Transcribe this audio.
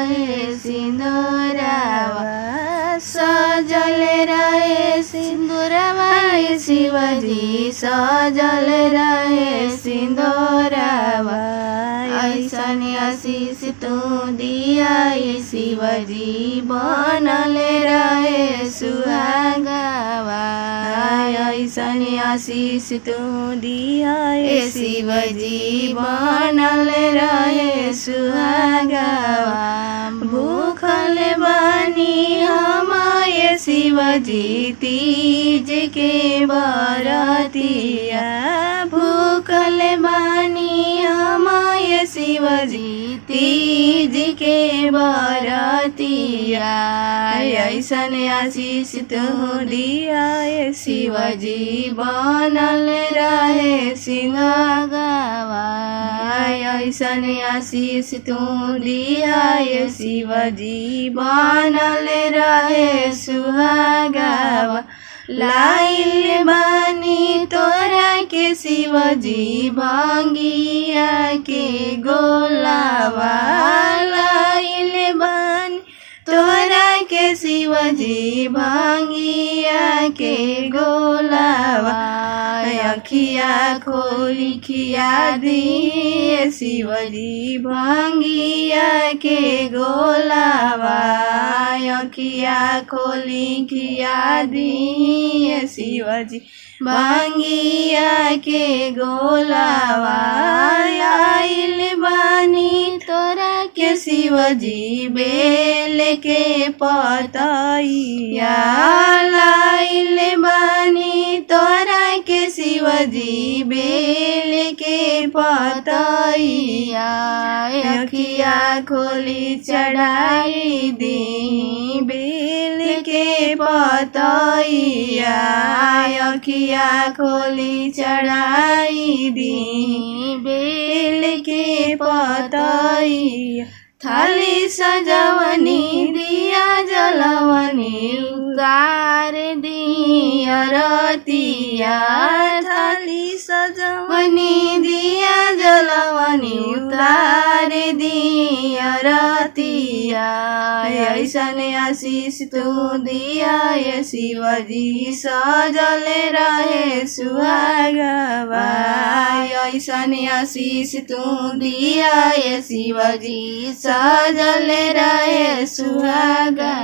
रहे सिंदूरवा सजल रहे सिंदूरवा शिवजी सजल रहे सिंदूरवा ऐसन आशीष तू दिया शिवजी बनल रहे सुहागवा ऐसन आशीष तू दिया शिवजी बनल रहे सुहागवा भूखल बानी हम शिवजी तीज के बरतिया भूखल बानी हम शिवजी तीज के बरतिया ऐसन आशीष तू दिया शिवजी बनल रहे सिंहगवा ऐसन आशीष तू दिया शिवजी बनल रहे सुहागवा लाइल बानी तोरा के शिवजी भांगिया के गोलावा लाइल बानी तोरा के शिवजी भांगिया के गोलावा अखिया खोली खिया दिए शिवजी भांगिया के गोलावा अखिया खोली खिया दिए शिवजी भांगिया के गोलावा आइल बानी तोरा के शिवजी बेल के पतैया लाइल बानी तोरा के शिवजी बेल के पतैया अखिया खोली चढ़ाई दी बेल के पतैया अखिया खोली चढ़ाई दी बेल के पतैया थाली सजवनी दिया जलवनी उतार दिया रतिया थाली सजवनी दिया जलवनी उतार दिया रतिया ऐसन आशीष तू दिया शिवजी सजल रहे सुहागवा ऐसन आशीष तू दिया शिवजी सजल रहे सुहागवा।